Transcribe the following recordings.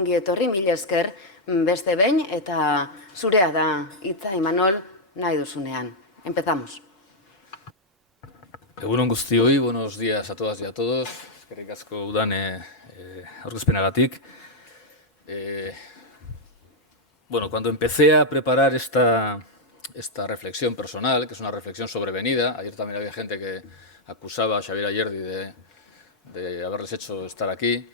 ongi etorri, mila esker beste behin, eta zurea da hitza, Imanol, nahi duzunean. Empezamos. Egunon guztioi, buenos días a todas y a todos. Eskerrik asko udane aurkezpenagatik. Bueno, cuando empecé a preparar esta reflexión personal, que es una reflexión sobrevenida, ayer también había gente que acusaba a Xabier Ayerdi de haberles hecho estar aquí.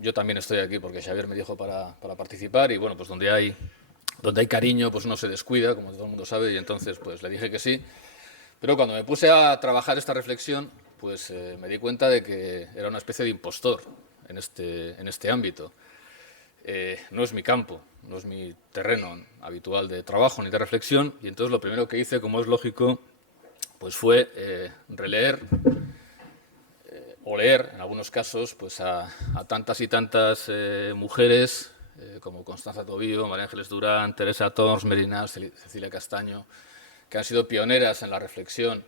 Yo también estoy aquí porque Xabier me dijo para participar y bueno, pues donde hay cariño, pues uno se descuida, como todo el mundo sabe, y entonces pues le dije que sí. Pero cuando me puse a trabajar esta reflexión, pues me di cuenta de que era una especie de impostor en este ámbito. No es mi campo, no es mi terreno habitual de trabajo ni de reflexión, y entonces lo primero que hice, como es lógico, pues fue releer o leer, en algunos casos, pues a tantas y tantas mujeres como Constanza Tobío, María Ángeles Durán, Teresa Tons, Merinal, Cecilia Castaño, que han sido pioneras en la reflexión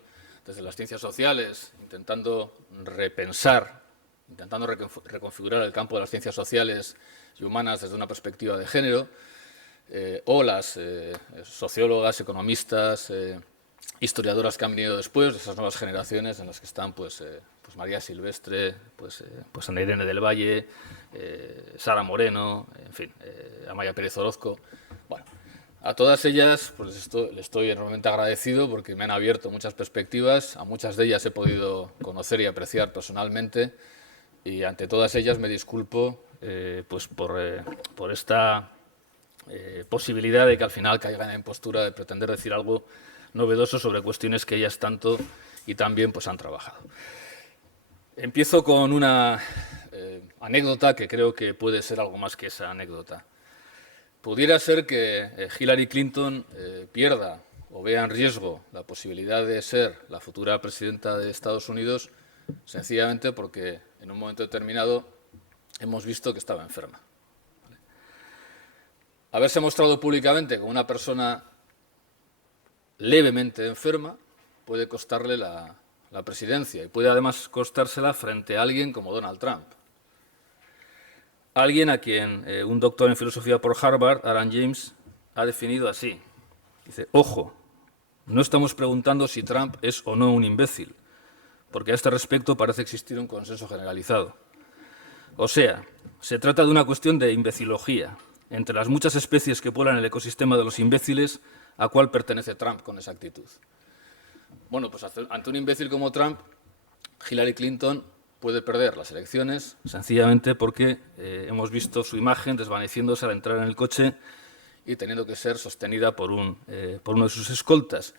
desde las ciencias sociales, intentando repensar, intentando reconfigurar el campo de las ciencias sociales y humanas desde una perspectiva de género, o las sociólogas, economistas, historiadoras que han venido después, de esas nuevas generaciones en las que están pues María Silvestre, pues Ana Irene del Valle, Sara Moreno, en fin, Amaya Pérez Orozco. Bueno, a todas ellas pues le estoy enormemente agradecido porque me han abierto muchas perspectivas, a muchas de ellas he podido conocer y apreciar personalmente y ante todas ellas me disculpo pues por esta posibilidad de que al final caiga en la impostura de pretender decir algo novedoso sobre cuestiones que ellas tanto y tan bien pues han trabajado. Empiezo con una anécdota que creo que puede ser algo más que esa anécdota. Pudiera ser que Hillary Clinton pierda o vea en riesgo la posibilidad de ser la futura presidenta de Estados Unidos sencillamente porque en un momento determinado hemos visto que estaba enferma. Haberse mostrado públicamente como una persona levemente enferma puede costarle la presidencia y puede además costársela frente a alguien como Donald Trump. Alguien a quien un doctor en filosofía por Harvard, Alan James, ha definido así. Dice, ojo, no estamos preguntando si Trump es o no un imbécil, porque a este respecto parece existir un consenso generalizado. O sea, se trata de una cuestión de imbecilología. Entre las muchas especies que pueblan el ecosistema de los imbéciles, ¿a cuál pertenece Trump con esa actitud? Bueno, pues ante un imbécil como Trump, Hillary Clinton puede perder las elecciones sencillamente porque hemos visto su imagen desvaneciéndose al entrar en el coche y teniendo que ser sostenida por uno de sus escoltas.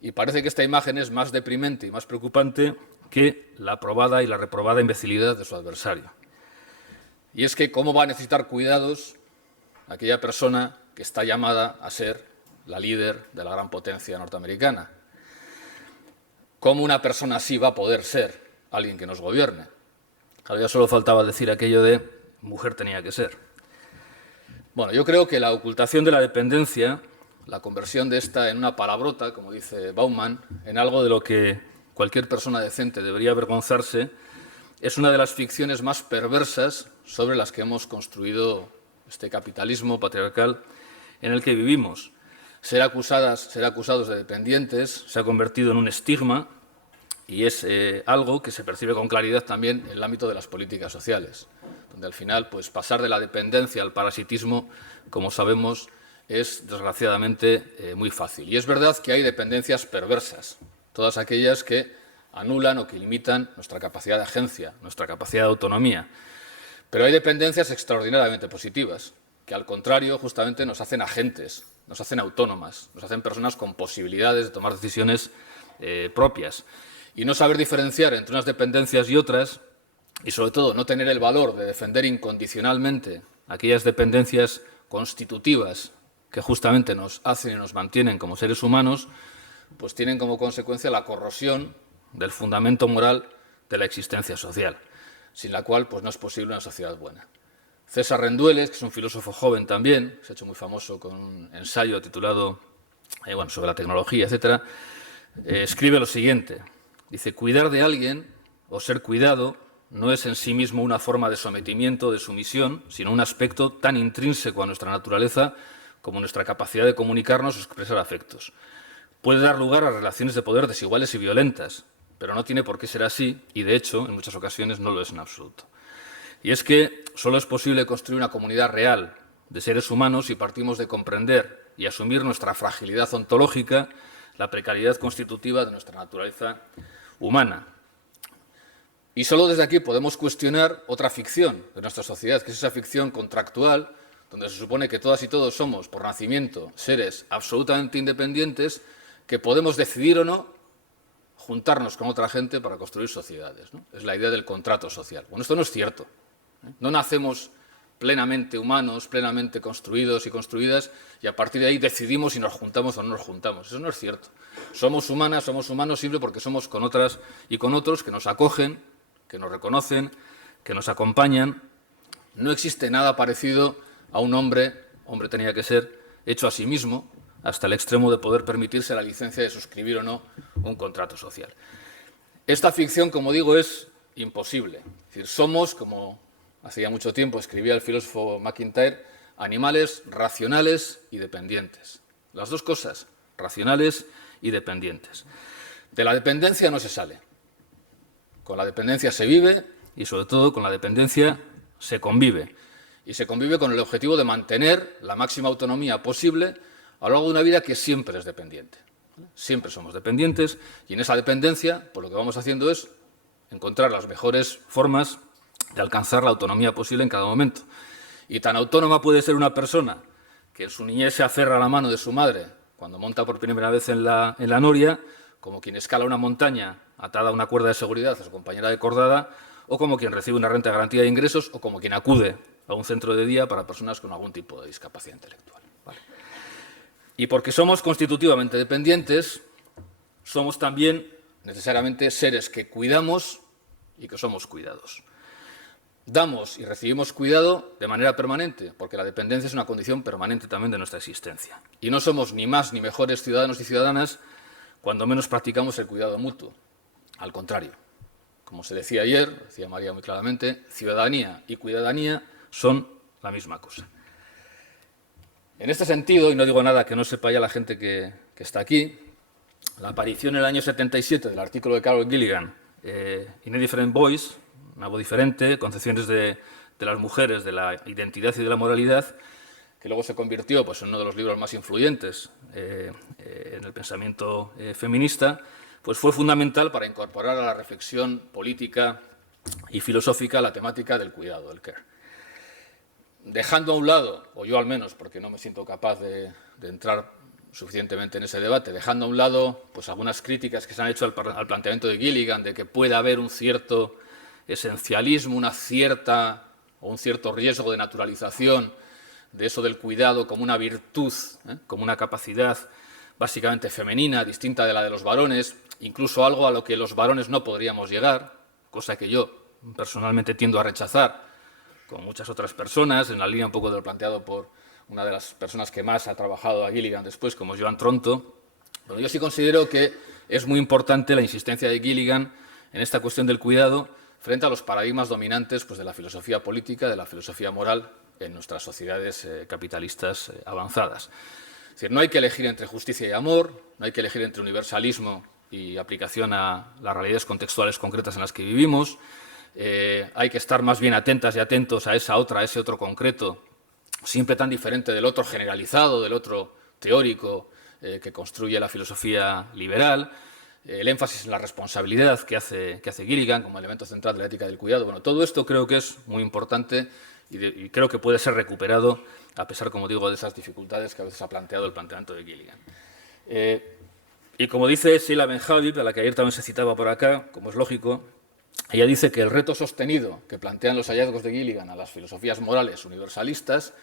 Y parece que esta imagen es más deprimente y más preocupante que la aprobada y la reprobada imbecilidad de su adversario. Y es que cómo va a necesitar cuidados aquella persona que está llamada a ser la líder de la gran potencia norteamericana. ¿Cómo una persona así va a poder ser alguien que nos gobierne? Claro, ya solo faltaba decir aquello de mujer tenía que ser. Bueno, yo creo que la ocultación de la dependencia, la conversión de esta en una palabrota, como dice Bauman, en algo de lo que cualquier persona decente debería avergonzarse, es una de las ficciones más perversas sobre las que hemos construido este capitalismo patriarcal en el que vivimos. Ser acusados de dependientes se ha convertido en un estigma y es algo que se percibe con claridad también en el ámbito de las políticas sociales, donde al final pues, pasar de la dependencia al parasitismo, como sabemos, es desgraciadamente muy fácil. Y es verdad que hay dependencias perversas, todas aquellas que anulan o que limitan nuestra capacidad de agencia, nuestra capacidad de autonomía. Pero hay dependencias extraordinariamente positivas, que al contrario justamente nos hacen agentes, nos hacen autónomas, nos hacen personas con posibilidades de tomar decisiones propias. Y no saber diferenciar entre unas dependencias y otras, y sobre todo no tener el valor de defender incondicionalmente aquellas dependencias constitutivas que justamente nos hacen y nos mantienen como seres humanos, pues tienen como consecuencia la corrosión del fundamento moral de la existencia social, sin la cual pues, no es posible una sociedad buena. César Rendueles, que es un filósofo joven también, se ha hecho muy famoso con un ensayo titulado sobre la tecnología, etc., escribe lo siguiente. Dice, cuidar de alguien o ser cuidado no es en sí mismo una forma de sometimiento, de sumisión, sino un aspecto tan intrínseco a nuestra naturaleza como nuestra capacidad de comunicarnos o expresar afectos. Puede dar lugar a relaciones de poder desiguales y violentas, pero no tiene por qué ser así y, de hecho, en muchas ocasiones no lo es en absoluto. Y es que solo es posible construir una comunidad real de seres humanos si partimos de comprender y asumir nuestra fragilidad ontológica, la precariedad constitutiva de nuestra naturaleza humana. Y solo desde aquí podemos cuestionar otra ficción de nuestra sociedad, que es esa ficción contractual, donde se supone que todas y todos somos, por nacimiento, seres absolutamente independientes, que podemos decidir o no juntarnos con otra gente para construir sociedades, ¿no? Es la idea del contrato social. Bueno, esto no es cierto. No nacemos plenamente humanos, plenamente construidos y construidas, y a partir de ahí decidimos si nos juntamos o no nos juntamos. Eso no es cierto. Somos humanas, somos humanos siempre porque somos con otras y con otros que nos acogen, que nos reconocen, que nos acompañan. No existe nada parecido a un hombre tenía que ser, hecho a sí mismo, hasta el extremo de poder permitirse la licencia de suscribir o no un contrato social. Esta ficción, como digo, es imposible. Es decir, somos, como hacía mucho tiempo escribía el filósofo MacIntyre, animales racionales y dependientes. Las dos cosas, racionales y dependientes. De la dependencia no se sale. Con la dependencia se vive y, sobre todo, con la dependencia se convive. Y se convive con el objetivo de mantener la máxima autonomía posible a lo largo de una vida que siempre es dependiente. Siempre somos dependientes y en esa dependencia, pues lo que vamos haciendo es encontrar las mejores formas de alcanzar la autonomía posible en cada momento. Y tan autónoma puede ser una persona que en su niñez se aferra a la mano de su madre cuando monta por primera vez en la noria, como quien escala una montaña atada a una cuerda de seguridad a su compañera de cordada, o como quien recibe una renta de garantía de ingresos, o como quien acude a un centro de día para personas con algún tipo de discapacidad intelectual. ¿Vale? Y porque somos constitutivamente dependientes, somos también necesariamente seres que cuidamos y que somos cuidados. Damos y recibimos cuidado de manera permanente, porque la dependencia es una condición permanente también de nuestra existencia. Y no somos ni más ni mejores ciudadanos y ciudadanas cuando menos practicamos el cuidado mutuo. Al contrario, como se decía ayer, decía María muy claramente, ciudadanía y cuidadanía son la misma cosa. En este sentido, y no digo nada que no sepa ya la gente que está aquí, la aparición en el año 77 del artículo de Carol Gilligan, In a Different Voice, una voz diferente, concepciones de las mujeres, de la identidad y de la moralidad, que luego se convirtió pues, en uno de los libros más influyentes en el pensamiento feminista, pues fue fundamental para incorporar a la reflexión política y filosófica la temática del cuidado, del care. Dejando a un lado, o yo al menos, porque no me siento capaz de entrar suficientemente en ese debate, dejando a un lado pues, algunas críticas que se han hecho al planteamiento de Gilligan de que puede haber un cierto esencialismo, un cierto riesgo de naturalización de eso del cuidado como una virtud, como una capacidad básicamente femenina, distinta de la de los varones, incluso algo a lo que los varones no podríamos llegar, cosa que yo personalmente tiendo a rechazar, con muchas otras personas, en la línea un poco de lo planteado por una de las personas que más ha trabajado a Gilligan después, como Joan Tronto. Pero yo sí considero que es muy importante la insistencia de Gilligan en esta cuestión del cuidado frente a los paradigmas dominantes pues, de la filosofía política, de la filosofía moral en nuestras sociedades capitalistas avanzadas. Es decir, no hay que elegir entre justicia y amor, no hay que elegir entre universalismo y aplicación a las realidades contextuales concretas en las que vivimos. Hay que estar más bien atentas y atentos a ese otro concreto, siempre tan diferente del otro generalizado, del otro teórico que construye la filosofía liberal. El énfasis en la responsabilidad que hace Gilligan como elemento central de la ética del cuidado. Bueno, todo esto creo que es muy importante y creo que puede ser recuperado a pesar, como digo, de esas dificultades que a veces ha planteado el planteamiento de Gilligan. Y como dice Sheila Ben-Habib, a la que ayer también se citaba por acá, como es lógico, ella dice que el reto sostenido que plantean los hallazgos de Gilligan a las filosofías morales universalistas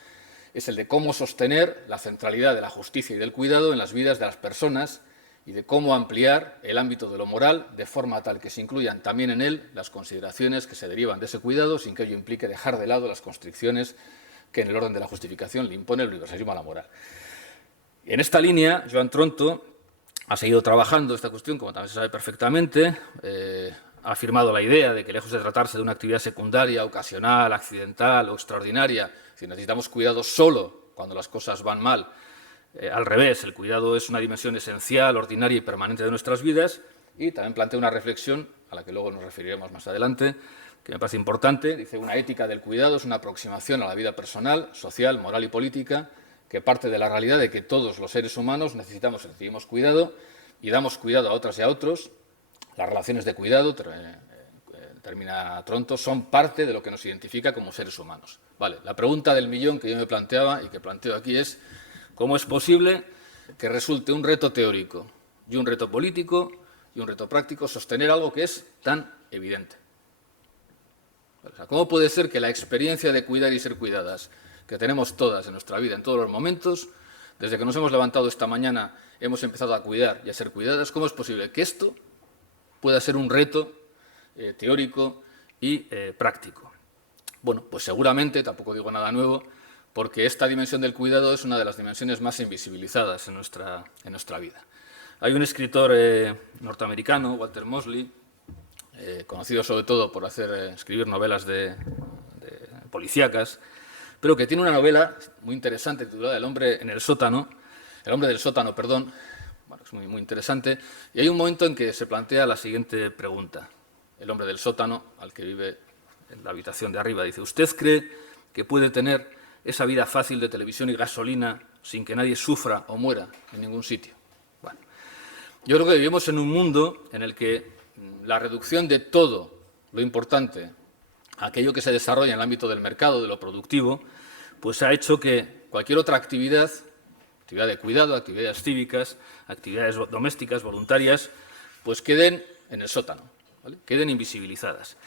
es el de cómo sostener la centralidad de la justicia y del cuidado en las vidas de las personas y de cómo ampliar el ámbito de lo moral de forma tal que se incluyan también en él las consideraciones que se derivan de ese cuidado, sin que ello implique dejar de lado las constricciones que en el orden de la justificación le impone el universalismo a la moral. En esta línea, Joan Tronto ha seguido trabajando esta cuestión, como también se sabe perfectamente, ha afirmado la idea de que, lejos de tratarse de una actividad secundaria, ocasional, accidental o extraordinaria, si necesitamos cuidado solo cuando las cosas van mal, al revés, el cuidado es una dimensión esencial, ordinaria y permanente de nuestras vidas. Y también plantea una reflexión, a la que luego nos referiremos más adelante, que me parece importante. Dice: una ética del cuidado es una aproximación a la vida personal, social, moral y política que parte de la realidad de que todos los seres humanos necesitamos y recibimos cuidado y damos cuidado a otras y a otros. Las relaciones de cuidado, termina Tronto, son parte de lo que nos identifica como seres humanos. Vale, la pregunta del millón que yo me planteaba y que planteo aquí es: ¿cómo es posible que resulte un reto teórico y un reto político y un reto práctico sostener algo que es tan evidente? O sea, ¿cómo puede ser que la experiencia de cuidar y ser cuidadas, que tenemos todas en nuestra vida, en todos los momentos, desde que nos hemos levantado esta mañana, hemos empezado a cuidar y a ser cuidadas, cómo es posible que esto pueda ser un reto teórico y práctico? Bueno, pues seguramente, tampoco digo nada nuevo, porque esta dimensión del cuidado es una de las dimensiones más invisibilizadas en nuestra vida. Hay un escritor norteamericano, Walter Mosley, conocido sobre todo por escribir novelas policíacas, pero que tiene una novela muy interesante titulada El hombre del sótano, perdón. Bueno, es muy interesante. Y hay un momento en que se plantea la siguiente pregunta. El hombre del sótano, al que vive en la habitación de arriba, dice: ¿usted cree que puede tener esa vida fácil de televisión y gasolina sin que nadie sufra o muera en ningún sitio? Bueno, yo creo que vivimos en un mundo en el que la reducción de todo lo importante, aquello que se desarrolla en el ámbito del mercado, de lo productivo, pues ha hecho que cualquier otra actividad de cuidado, actividades cívicas, actividades domésticas, voluntarias, pues queden en el sótano, ¿vale? Queden invisibilizadas.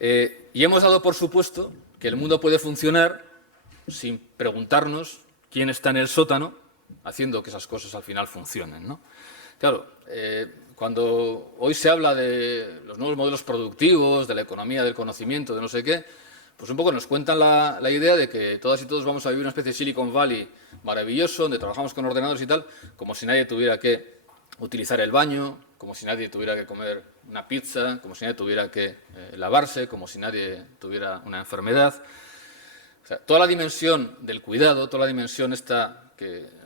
Y hemos dado por supuesto que el mundo puede funcionar sin preguntarnos quién está en el sótano haciendo que esas cosas al final funcionen, ¿no? Claro, cuando hoy se habla de los nuevos modelos productivos, de la economía del conocimiento, de no sé qué, pues un poco nos cuentan la idea de que todas y todos vamos a vivir una especie de Silicon Valley maravilloso, donde trabajamos con ordenadores y tal, como si nadie tuviera que utilizar el baño, como si nadie tuviera que comer una pizza, como si nadie tuviera que lavarse, como si nadie tuviera una enfermedad. O sea, toda la dimensión del cuidado, toda la dimensión esta que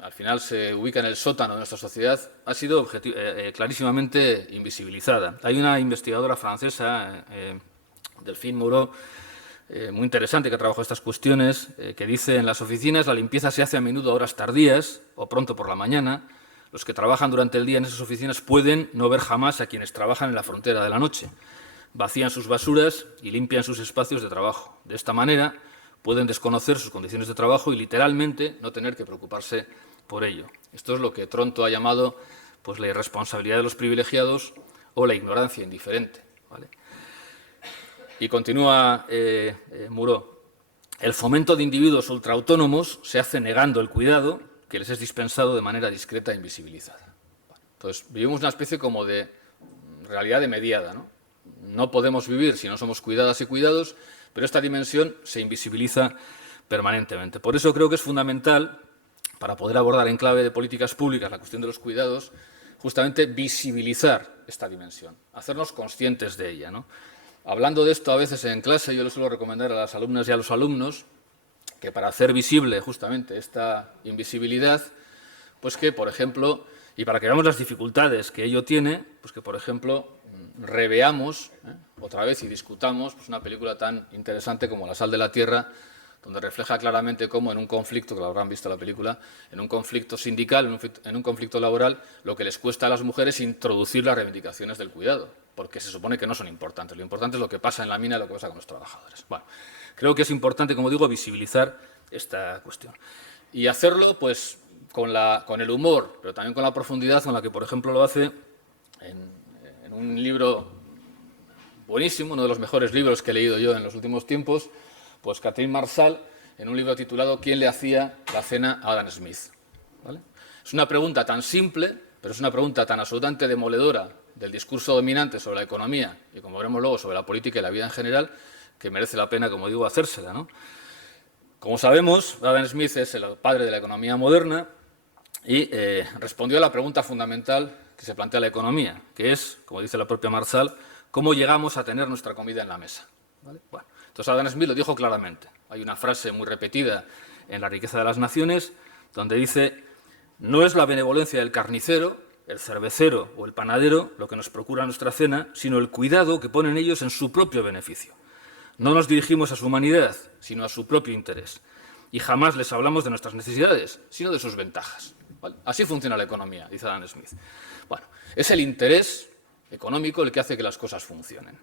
al final se ubica en el sótano de nuestra sociedad, ha sido clarísimamente invisibilizada. Hay una investigadora francesa, Delphine Moreau, muy interesante, que trabajó estas cuestiones, que dice: en las oficinas la limpieza se hace a menudo a horas tardías o pronto por la mañana. Los que trabajan durante el día en esas oficinas pueden no ver jamás a quienes trabajan en la frontera de la noche. Vacían sus basuras y limpian sus espacios de trabajo. De esta manera pueden desconocer sus condiciones de trabajo y literalmente no tener que preocuparse por ello. Esto es lo que Tronto ha llamado pues la irresponsabilidad de los privilegiados o la ignorancia indiferente, ¿vale? Y continúa Moreau: el fomento de individuos ultraautónomos se hace negando el cuidado que les es dispensado de manera discreta e invisibilizada. Entonces, vivimos una especie como de realidad de mediada, ¿no? No podemos vivir si no somos cuidadas y cuidados, pero esta dimensión se invisibiliza permanentemente. Por eso creo que es fundamental, para poder abordar en clave de políticas públicas la cuestión de los cuidados, justamente visibilizar esta dimensión, hacernos conscientes de ella, ¿no? Hablando de esto a veces en clase, yo le suelo recomendar a las alumnas y a los alumnos que para hacer visible justamente esta invisibilidad, pues que, por ejemplo, y para que veamos las dificultades que ello tiene, pues que, por ejemplo, reveamos otra vez y discutamos pues una película tan interesante como La sal de la tierra, donde refleja claramente cómo en un conflicto, que lo habrán visto la película, en un conflicto sindical, en un conflicto laboral, lo que les cuesta a las mujeres introducir las reivindicaciones del cuidado, porque se supone que no son importantes. Lo importante es lo que pasa en la mina y lo que pasa con los trabajadores. Bueno, creo que es importante, como digo, visibilizar esta cuestión. Y hacerlo pues con el humor, pero también con la profundidad con la que, por ejemplo, lo hace en un libro buenísimo, uno de los mejores libros que he leído yo en los últimos tiempos, pues Catherine Marsal, en un libro titulado ¿Quién le hacía la cena a Adam Smith? ¿Vale? Es una pregunta tan simple, pero es una pregunta tan absolutamente demoledora del discurso dominante sobre la economía y, como veremos luego, sobre la política y la vida en general, que merece la pena, como digo, hacérsela, ¿no? Como sabemos, Adam Smith es el padre de la economía moderna y respondió a la pregunta fundamental que se plantea la economía, que es, como dice la propia Marsal, cómo llegamos a tener nuestra comida en la mesa. ¿Vale? Bueno, entonces Adam Smith lo dijo claramente. Hay una frase muy repetida en La riqueza de las naciones, donde dice: no es la benevolencia del carnicero, el cervecero o el panadero lo que nos procura nuestra cena, sino el cuidado que ponen ellos en su propio beneficio. No nos dirigimos a su humanidad, sino a su propio interés. Y jamás les hablamos de nuestras necesidades, sino de sus ventajas. ¿Vale? Así funciona la economía, dice Adam Smith. Bueno, es el interés económico el que hace que las cosas funcionen.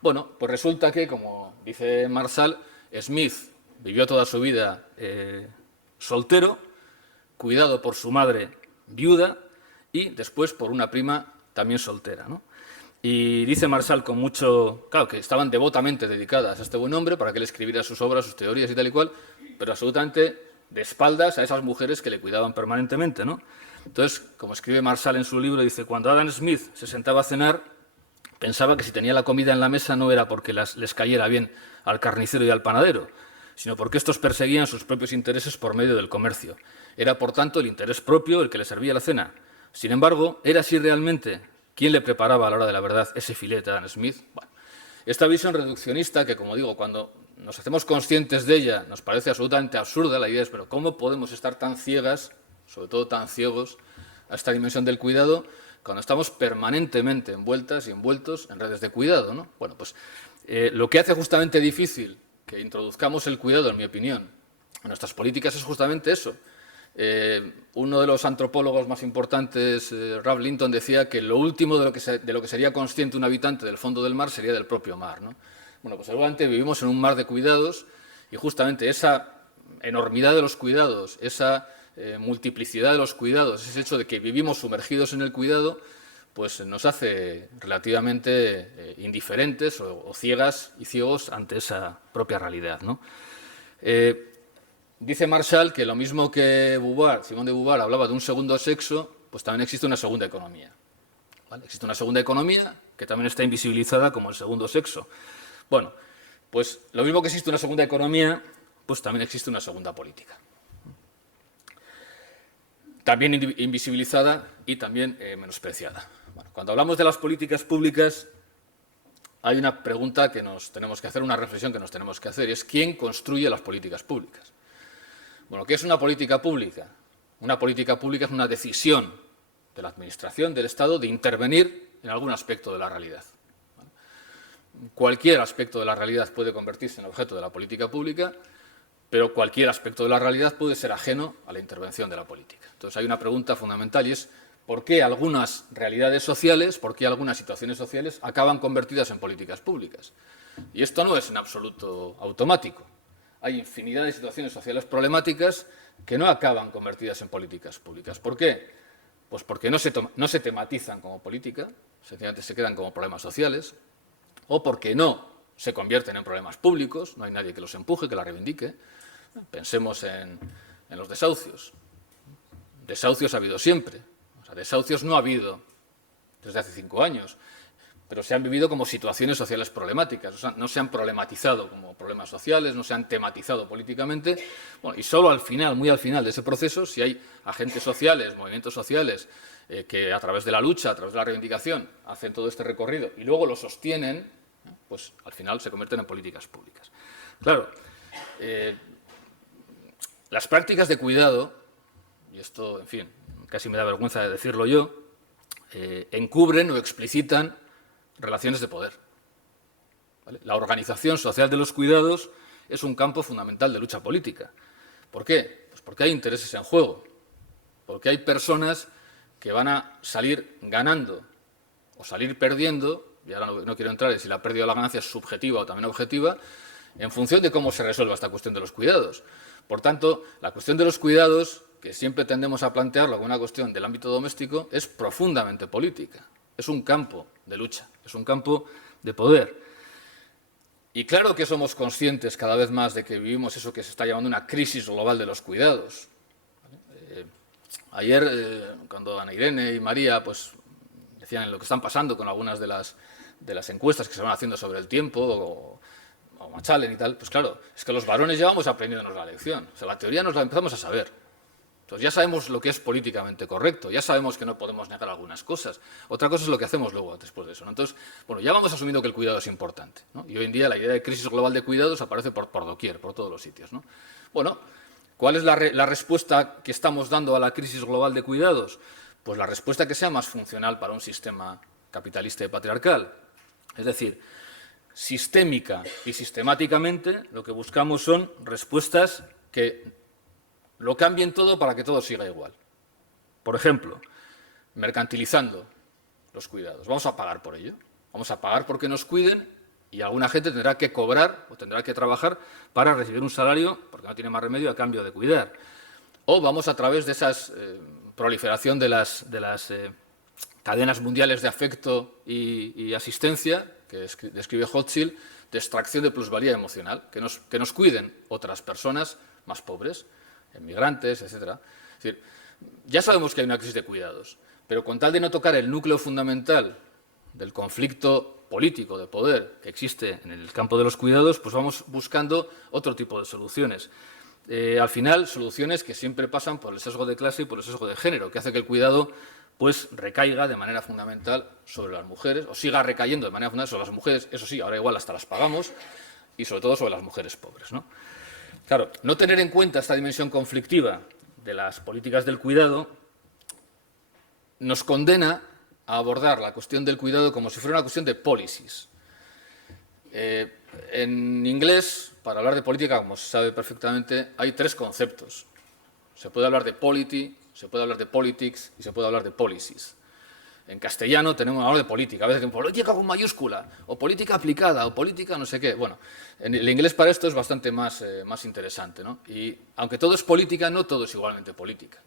Bueno, pues resulta que, como dice Marshall, Smith vivió toda su vida soltero, cuidado por su madre viuda y después por una prima también soltera, ¿no? Y dice Marshall con mucho... Claro, que estaban devotamente dedicadas a este buen hombre para que él escribiera sus obras, sus teorías y tal y cual, pero absolutamente de espaldas a esas mujeres que le cuidaban permanentemente, ¿no? Entonces, como escribe Marshall en su libro, dice: cuando Adam Smith se sentaba a cenar, pensaba que si tenía la comida en la mesa no era porque les cayera bien al carnicero y al panadero, sino porque estos perseguían sus propios intereses por medio del comercio. Era, por tanto, el interés propio el que le servía la cena. Sin embargo, ¿era así realmente? ¿Quién le preparaba a la hora de la verdad ese filete a Adam Smith? Bueno, esta visión reduccionista, que, como digo, cuando nos hacemos conscientes de ella, nos parece absolutamente absurda. La idea es, pero ¿cómo podemos estar tan ciegas, sobre todo tan ciegos, a esta dimensión del cuidado, cuando estamos permanentemente envueltas y envueltos en redes de cuidado, ¿no? Bueno, pues lo que hace justamente difícil que introduzcamos el cuidado, en mi opinión, en nuestras políticas es justamente eso. Uno de los antropólogos más importantes, Ralph Linton, decía que lo último de lo que sería consciente un habitante del fondo del mar sería del propio mar, ¿no? Bueno, pues seguramente vivimos en un mar de cuidados y justamente esa enormidad de los cuidados, esa multiplicidad de los cuidados, ese hecho de que vivimos sumergidos en el cuidado, pues nos hace relativamente indiferentes o ciegas y ciegos ante esa propia realidad, ¿no? Dice Marshall que lo mismo que Simone de Beauvoir hablaba de un segundo sexo, pues también existe una segunda economía. ¿Vale? Existe una segunda economía que también está invisibilizada como el segundo sexo. Bueno, pues lo mismo que existe una segunda economía, pues también existe una segunda política. También invisibilizada y también menospreciada. Bueno, cuando hablamos de las políticas públicas, hay una pregunta que nos tenemos que hacer, una reflexión que nos tenemos que hacer, y es: ¿quién construye las políticas públicas? Bueno, ¿qué es una política pública? Una política pública es una decisión de la Administración, del Estado, de intervenir en algún aspecto de la realidad. Cualquier aspecto de la realidad puede convertirse en objeto de la política pública, pero cualquier aspecto de la realidad puede ser ajeno a la intervención de la política. Entonces hay una pregunta fundamental y es: ¿por qué algunas realidades sociales, por qué algunas situaciones sociales acaban convertidas en políticas públicas? Y esto no es en absoluto automático. Hay infinidad de situaciones sociales problemáticas que no acaban convertidas en políticas públicas. ¿Por qué? Pues porque no se tematizan como política, sencillamente se quedan como problemas sociales, o porque no se convierten en problemas públicos, no hay nadie que los empuje, que la reivindique. Pensemos en los desahucios. Desahucios ha habido siempre. O sea, desahucios no ha habido desde hace 5 años, pero se han vivido como situaciones sociales problemáticas. O sea, no se han problematizado como problemas sociales, no se han tematizado políticamente. Bueno, y solo al final, muy al final de ese proceso, si hay agentes sociales, movimientos sociales, que a través de la lucha, a través de la reivindicación, hacen todo este recorrido y luego lo sostienen, pues al final se convierten en políticas públicas. Claro, las prácticas de cuidado, y esto, en fin, casi me da vergüenza de decirlo yo, encubren o explicitan relaciones de poder. ¿Vale? La organización social de los cuidados es un campo fundamental de lucha política. ¿Por qué? Pues porque hay intereses en juego, porque hay personas que van a salir ganando o salir perdiendo, y ahora no quiero entrar en si la pérdida o la ganancia es subjetiva o también objetiva, en función de cómo se resuelva esta cuestión de los cuidados. Por tanto, la cuestión de los cuidados, que siempre tendemos a plantearlo como una cuestión del ámbito doméstico, es profundamente política. Es un campo de lucha, es un campo de poder. Y claro que somos conscientes cada vez más de que vivimos eso que se está llamando una crisis global de los cuidados. Ayer, cuando Ana Irene y María pues, decían lo que están pasando con algunas de las encuestas que se van haciendo sobre el tiempo, o Machalen y tal, pues claro, es que los varones llevamos aprendiéndonos la lección. O sea, la teoría nos la empezamos a saber. Entonces ya sabemos lo que es políticamente correcto, ya sabemos que no podemos negar algunas cosas. Otra cosa es lo que hacemos luego después de eso, ¿no? Entonces, bueno, ya vamos asumiendo que el cuidado es importante, ¿no? Y hoy en día la idea de crisis global de cuidados aparece por doquier, por todos los sitios, ¿no? Bueno, ¿cuál es la respuesta que estamos dando a la crisis global de cuidados? Pues la respuesta que sea más funcional para un sistema capitalista y patriarcal. Es decir, sistémica y sistemáticamente lo que buscamos son respuestas que lo cambien todo para que todo siga igual. Por ejemplo, mercantilizando los cuidados. Vamos a pagar por ello. Vamos a pagar porque nos cuiden y alguna gente tendrá que cobrar o tendrá que trabajar para recibir un salario, porque no tiene más remedio, a cambio de cuidar. O vamos a través de esa proliferación de las cadenas mundiales de afecto y asistencia, que describe Hochschild, de extracción de plusvalía emocional, que nos cuiden otras personas más pobres, inmigrantes, etc. Es decir, ya sabemos que hay una crisis de cuidados, pero con tal de no tocar el núcleo fundamental del conflicto político de poder que existe en el campo de los cuidados, pues vamos buscando otro tipo de soluciones. Al final, soluciones que siempre pasan por el sesgo de clase y por el sesgo de género, que hace que el cuidado pues recaiga de manera fundamental sobre las mujeres, o siga recayendo de manera fundamental sobre las mujeres, eso sí, ahora igual hasta las pagamos, y sobre todo sobre las mujeres pobres, ¿no? Claro, no tener en cuenta esta dimensión conflictiva de las políticas del cuidado nos condena a abordar la cuestión del cuidado como si fuera una cuestión de policies. En inglés, para hablar de política, como se sabe perfectamente, hay tres conceptos. Se puede hablar de polity, se puede hablar de politics y se puede hablar de policies. En castellano tenemos que hablar de política, a veces política con mayúscula, o política aplicada, o política no sé qué. Bueno, en el inglés para esto es bastante más interesante, ¿no? Y aunque todo es política, no todo es igualmente política.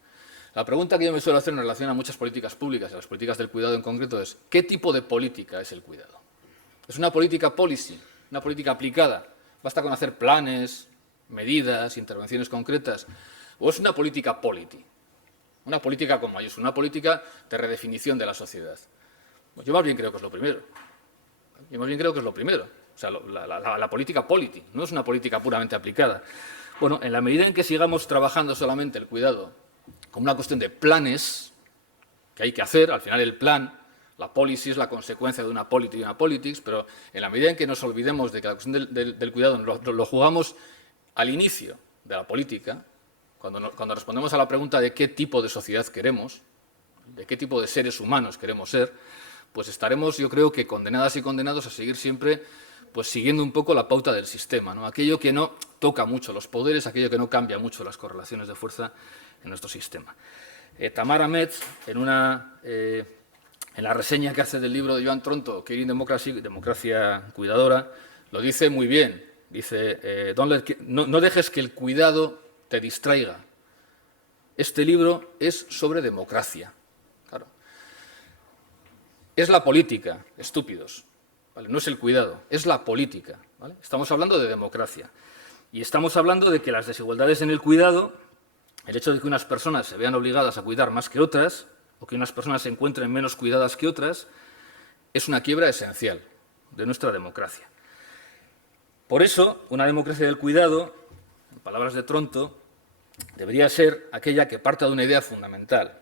La pregunta que yo me suelo hacer en relación a muchas políticas públicas y a las políticas del cuidado en concreto es ¿qué tipo de política es el cuidado? ¿Es una política policy, una política aplicada? ¿Basta con hacer planes, medidas, intervenciones concretas? ¿O es una política polity? Una política con mayúscula, una política de redefinición de la sociedad. Pues yo más bien creo que es lo primero. O sea, la política polity, no es una política puramente aplicada. Bueno, en la medida en que sigamos trabajando solamente el cuidado como una cuestión de planes que hay que hacer, al final el plan, la policy es la consecuencia de una polity y una politics, pero en la medida en que nos olvidemos de que la cuestión del cuidado lo jugamos al inicio de la política, cuando respondemos a la pregunta de qué tipo de sociedad queremos, de qué tipo de seres humanos queremos ser, pues estaremos, yo creo que condenadas y condenados a seguir siempre pues siguiendo un poco la pauta del sistema, ¿no? Aquello que no toca mucho los poderes, aquello que no cambia mucho las correlaciones de fuerza en nuestro sistema. Tamara Metz, en la reseña que hace del libro de Joan Tronto, Killing Democracy, Democracia Cuidadora, lo dice muy bien. Dice, no dejes que el cuidado te distraiga. Este libro es sobre democracia. Claro. Es la política, estúpidos. ¿Vale? No es el cuidado, es la política. ¿Vale? Estamos hablando de democracia. Y estamos hablando de que las desigualdades en el cuidado, el hecho de que unas personas se vean obligadas a cuidar más que otras, o que unas personas se encuentren menos cuidadas que otras, es una quiebra esencial de nuestra democracia. Por eso, una democracia del cuidado, en palabras de Tronto, debería ser aquella que parta de una idea fundamental,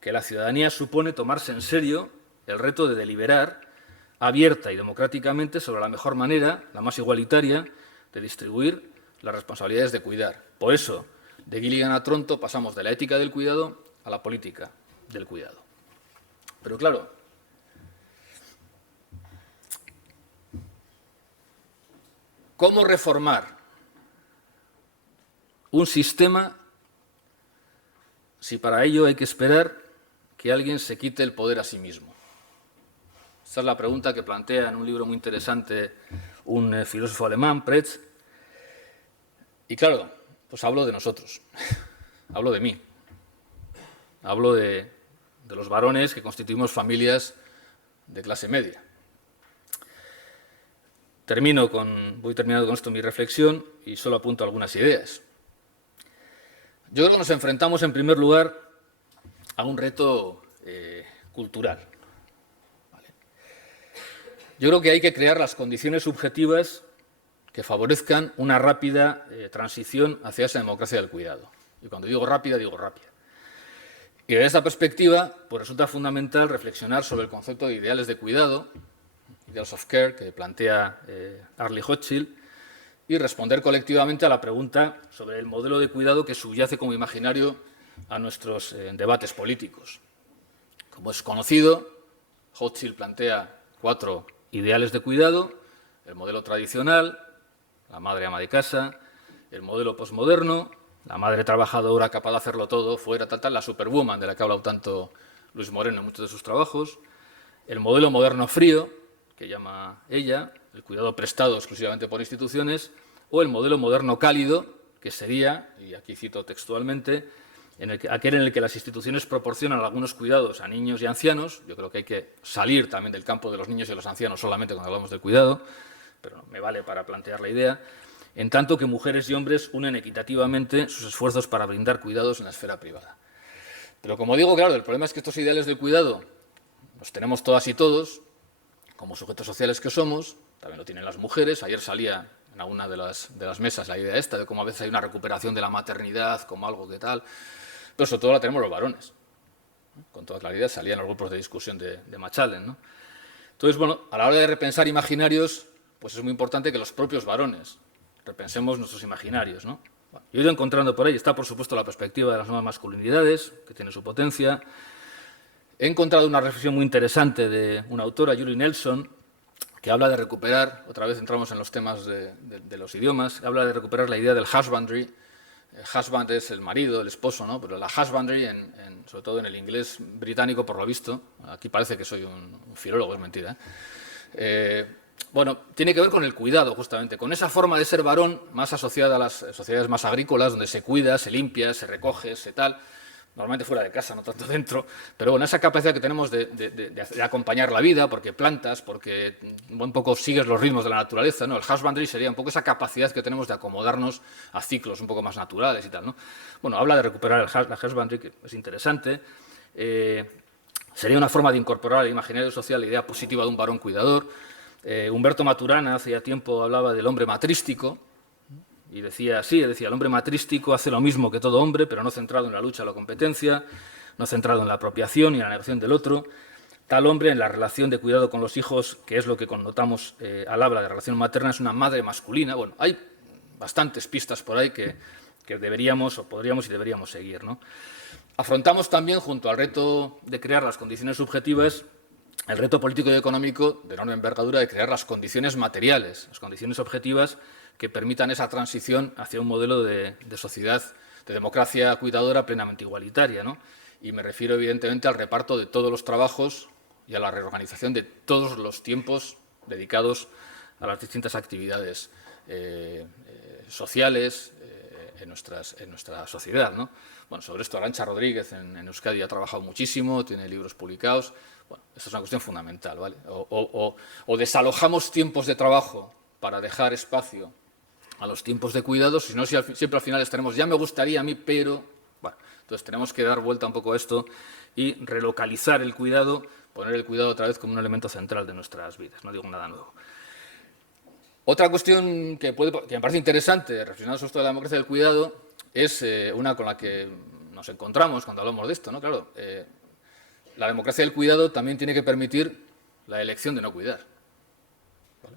que la ciudadanía supone tomarse en serio el reto de deliberar abierta y democráticamente sobre la mejor manera, la más igualitaria, de distribuir las responsabilidades de cuidar. Por eso, de Gilligan a Tronto pasamos de la ética del cuidado a la política del cuidado. Pero claro, ¿cómo reformar un sistema si para ello hay que esperar que alguien se quite el poder a sí mismo? Esta es la pregunta que plantea en un libro muy interesante un filósofo alemán, Pretz. Y claro, pues hablo de nosotros, hablo de mí, hablo de los varones que constituimos familias de clase media. Voy terminando con esto mi reflexión y solo apunto algunas ideas. Yo creo que nos enfrentamos en primer lugar a un reto cultural. ¿Vale? Yo creo que hay que crear las condiciones subjetivas que favorezcan una rápida transición hacia esa democracia del cuidado. Y cuando digo rápida, digo rápida. Y desde esta perspectiva, pues resulta fundamental reflexionar sobre el concepto de ideales de cuidado, ideals of care, que plantea Arlie Hochschild, y responder colectivamente a la pregunta sobre el modelo de cuidado que subyace como imaginario a nuestros debates políticos. Como es conocido, Hochschild plantea 4 ideales de cuidado: el modelo tradicional, la madre ama de casa; el modelo posmoderno, la madre trabajadora capaz de hacerlo todo, fuera, tal, la superwoman de la que ha hablado tanto Luis Moreno en muchos de sus trabajos; el modelo moderno frío, que llama ella, el cuidado prestado exclusivamente por instituciones; o el modelo moderno cálido, que sería, y aquí cito textualmente, aquel en el que las instituciones proporcionan algunos cuidados a niños y ancianos. Yo creo que hay que salir también del campo de los niños y los ancianos solamente cuando hablamos del cuidado, pero me vale para plantear la idea, en tanto que mujeres y hombres unen equitativamente sus esfuerzos para brindar cuidados en la esfera privada. Pero como digo, claro, el problema es que estos ideales del cuidado los tenemos todas y todos, como sujetos sociales que somos, también lo tienen las mujeres. Ayer salía en alguna de las mesas la idea esta de cómo a veces hay una recuperación de la maternidad como algo que tal, pero sobre todo la tenemos los varones. Con toda claridad salían los grupos de discusión de Machallen, ¿no? Entonces, bueno, a la hora de repensar imaginarios, pues es muy importante que los propios varones repensemos nuestros imaginarios, ¿no? Bueno, yo he ido encontrando por ahí, está por supuesto la perspectiva de las nuevas masculinidades, que tiene su potencia. He encontrado una reflexión muy interesante de una autora, Julie Nelson, que habla de recuperar, otra vez entramos en los temas de los idiomas, habla de recuperar la idea del husbandry. Husband es el marido, el esposo, ¿no? Pero la husbandry, sobre todo en el inglés británico, por lo visto, aquí parece que soy un filólogo, es mentira, bueno, tiene que ver con el cuidado, justamente, con esa forma de ser varón más asociada a las sociedades más agrícolas, donde se cuida, se limpia, se recoge, se tal, normalmente fuera de casa, no tanto dentro, pero bueno, esa capacidad que tenemos de acompañar la vida, porque plantas, porque un poco sigues los ritmos de la naturaleza, ¿no? El husbandry sería un poco esa capacidad que tenemos de acomodarnos a ciclos un poco más naturales y tal, ¿no? Bueno, habla de recuperar la husbandry, que es interesante. Sería una forma de incorporar al imaginario social la idea positiva de un varón cuidador. Humberto Maturana hacía tiempo hablaba del hombre matrístico y decía, el hombre matrístico hace lo mismo que todo hombre, pero no centrado en la lucha o la competencia, no centrado en la apropiación y en la negación del otro. Tal hombre, en la relación de cuidado con los hijos, que es lo que connotamos al habla de relación materna, es una madre masculina. Bueno, hay bastantes pistas por ahí que deberíamos, o podríamos y deberíamos seguir, ¿no? Afrontamos también, junto al reto de crear las condiciones subjetivas, el reto político y económico de enorme envergadura de crear las condiciones materiales, las condiciones objetivas que permitan esa transición hacia un modelo de sociedad, de democracia cuidadora plenamente igualitaria, ¿no? Y me refiero evidentemente al reparto de todos los trabajos y a la reorganización de todos los tiempos dedicados a las distintas actividades sociales en nuestra sociedad, ¿no? Bueno, sobre esto Arantxa Rodríguez en Euskadi ha trabajado muchísimo, tiene libros publicados. Bueno, esto es una cuestión fundamental, ¿vale? O desalojamos tiempos de trabajo para dejar espacio a los tiempos de cuidados, si no, siempre al final estaremos, ya me gustaría a mí, pero... Bueno, entonces tenemos que dar vuelta un poco a esto y relocalizar el cuidado, poner el cuidado otra vez como un elemento central de nuestras vidas, no digo nada nuevo. Otra cuestión que me parece interesante, reflexionando sobre esto de la democracia del cuidado, es una con la que nos encontramos cuando hablamos de esto, ¿no? Claro, la democracia del cuidado también tiene que permitir la elección de no cuidar. ¿Vale?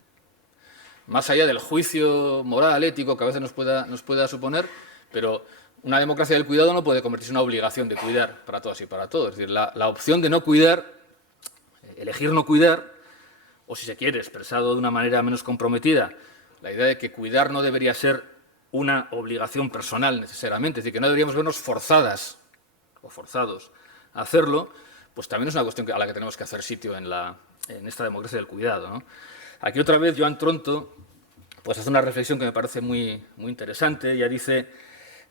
Más allá del juicio moral, ético, que a veces nos pueda suponer, pero una democracia del cuidado no puede convertirse en una obligación de cuidar para todas y para todos. Es decir, la opción de no cuidar, elegir no cuidar, o si se quiere, expresado de una manera menos comprometida, la idea de que cuidar no debería ser una obligación personal necesariamente, es decir, que no deberíamos vernos forzadas o forzados a hacerlo, pues también es una cuestión a la que tenemos que hacer sitio en esta democracia del cuidado, ¿no? Aquí otra vez Joan Tronto pues hace una reflexión que me parece muy interesante. Ella dice,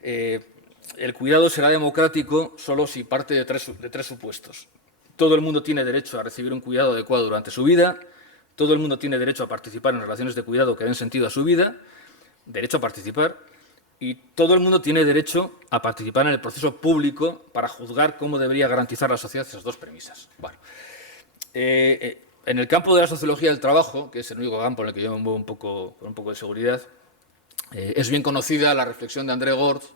el cuidado será democrático solo si parte de tres supuestos. Todo el mundo tiene derecho a recibir un cuidado adecuado durante su vida, todo el mundo tiene derecho a participar en relaciones de cuidado que den sentido a su vida, derecho a participar, y todo el mundo tiene derecho a participar en el proceso público para juzgar cómo debería garantizar la sociedad esas dos premisas. Bueno, en el campo de la sociología del trabajo, que es el único campo en el que yo me muevo con un poco de seguridad, es bien conocida la reflexión de André Gorz,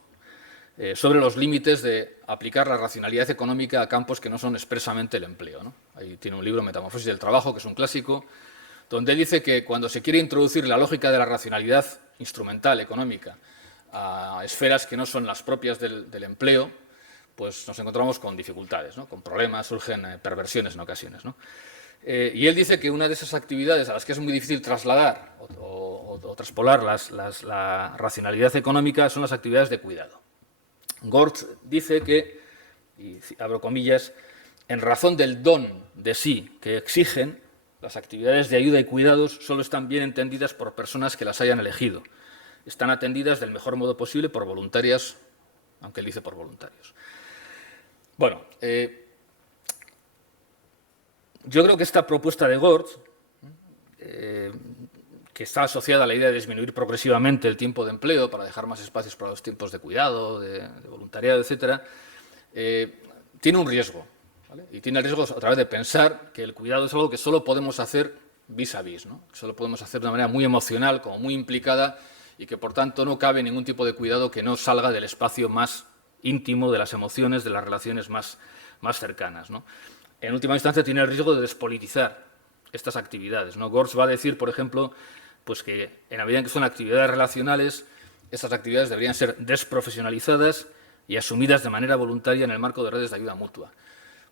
sobre los límites de aplicar la racionalidad económica a campos que no son expresamente el empleo, ¿no? Ahí tiene un libro, Metamorfosis del trabajo, que es un clásico, donde él dice que cuando se quiere introducir la lógica de la racionalidad instrumental, económica, a esferas que no son las propias del empleo, pues nos encontramos con dificultades, ¿no? Con problemas, surgen perversiones en ocasiones, ¿no? Y él dice que una de esas actividades a las que es muy difícil trasladar o traspolar la racionalidad económica son las actividades de cuidado. Gortz dice que, y abro comillas, en razón del don de sí que exigen, las actividades de ayuda y cuidados solo están bien entendidas por personas que las hayan elegido. Están atendidas del mejor modo posible por voluntarias, aunque él dice por voluntarios. Bueno, yo creo que esta propuesta de Gortz, que está asociada a la idea de disminuir progresivamente el tiempo de empleo para dejar más espacios para los tiempos de cuidado, de voluntariado, etcétera, tiene un riesgo, ¿vale? Y tiene el riesgo a través de pensar que el cuidado es algo que solo podemos hacer vis a vis, ¿no? Que solo podemos hacer de una manera muy emocional, como muy implicada, y que por tanto no cabe ningún tipo de cuidado que no salga del espacio más íntimo, de las emociones, de las relaciones más cercanas, ¿no? En última instancia tiene el riesgo de despolitizar estas actividades, ¿no? Gortz va a decir, por ejemplo, pues que en la medida en que son actividades relacionales, estas actividades deberían ser desprofesionalizadas y asumidas de manera voluntaria en el marco de redes de ayuda mutua.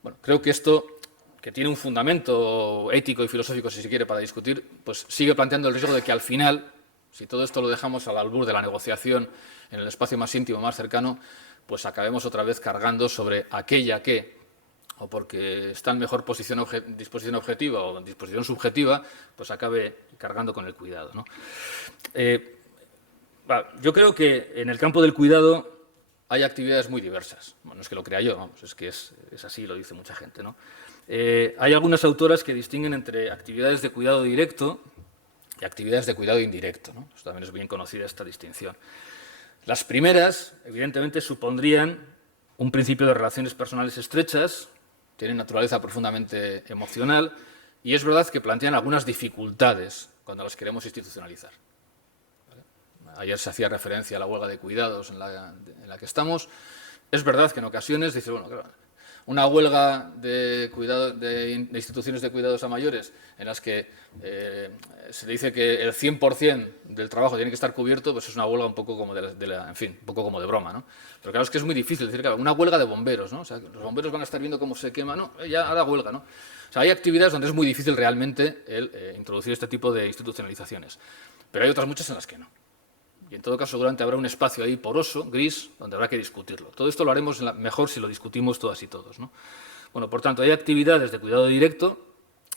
Bueno, creo que esto, que tiene un fundamento ético y filosófico, si se quiere, para discutir, pues sigue planteando el riesgo de que al final, si todo esto lo dejamos al albur de la negociación en el espacio más íntimo, más cercano, pues acabemos otra vez cargando sobre aquella que, o porque está en mejor disposición objetiva o en disposición subjetiva, pues acabe cargando con el cuidado, ¿no? Yo creo que en el campo del cuidado hay actividades muy diversas. Bueno, no es que lo crea yo, vamos, es que es así, lo dice mucha gente, ¿no? Hay algunas autoras que distinguen entre actividades de cuidado directo y actividades de cuidado indirecto, ¿no? Eso también es bien conocida esta distinción. Las primeras, evidentemente, supondrían un principio de relaciones personales estrechas, tienen naturaleza profundamente emocional y es verdad que plantean algunas dificultades cuando las queremos institucionalizar. ¿Vale? Ayer se hacía referencia a la huelga de cuidados en la que estamos. Es verdad que en ocasiones dice, bueno, claro, una huelga de instituciones de cuidados a mayores en las que se dice que el 100% del trabajo tiene que estar cubierto, pues es una huelga un poco como en fin, un poco como de broma, ¿no? Pero claro, es que es muy difícil decir, claro, una huelga de bomberos, ¿no? O sea, los bomberos van a estar viendo cómo se quema, no, ya hará huelga, ¿no? O sea, hay actividades donde es muy difícil realmente introducir este tipo de institucionalizaciones, pero hay otras muchas en las que no. Y en todo caso seguramente habrá un espacio ahí poroso, gris, donde habrá que discutirlo. Todo esto lo haremos mejor si lo discutimos todas y todos, ¿no? Bueno, por tanto, hay actividades de cuidado directo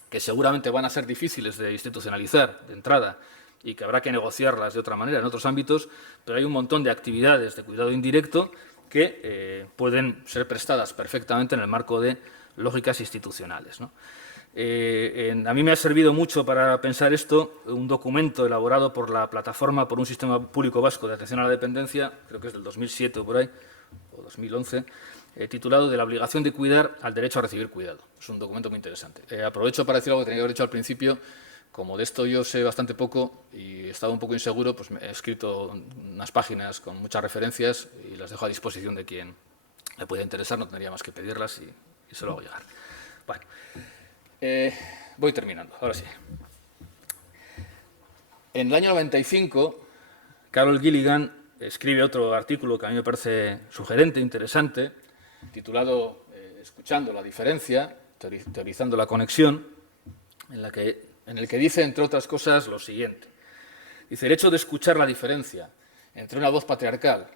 que seguramente van a ser difíciles de institucionalizar de entrada y que habrá que negociarlas de otra manera en otros ámbitos, pero hay un montón de actividades de cuidado indirecto que pueden ser prestadas perfectamente en el marco de lógicas institucionales, ¿no? A mí me ha servido mucho para pensar esto un documento elaborado por la Plataforma por un Sistema Público Vasco de Atención a la Dependencia, creo que es del 2007 o por ahí, o 2011, titulado De la obligación de cuidar al derecho a recibir cuidado. Es un documento muy interesante. Aprovecho para decir algo que tenía que haber dicho al principio. Como de esto yo sé bastante poco y he estado un poco inseguro, pues he escrito unas páginas con muchas referencias y las dejo a disposición de quien le pueda interesar. No tendría más que pedirlas y se lo hago llegar. Bueno. Voy terminando, ahora sí. En el año 95, Carol Gilligan escribe otro artículo que a mí me parece sugerente, interesante, titulado Escuchando la diferencia, teorizando la conexión, en el que dice, entre otras cosas, lo siguiente. Dice, el hecho de escuchar la diferencia entre una voz patriarcal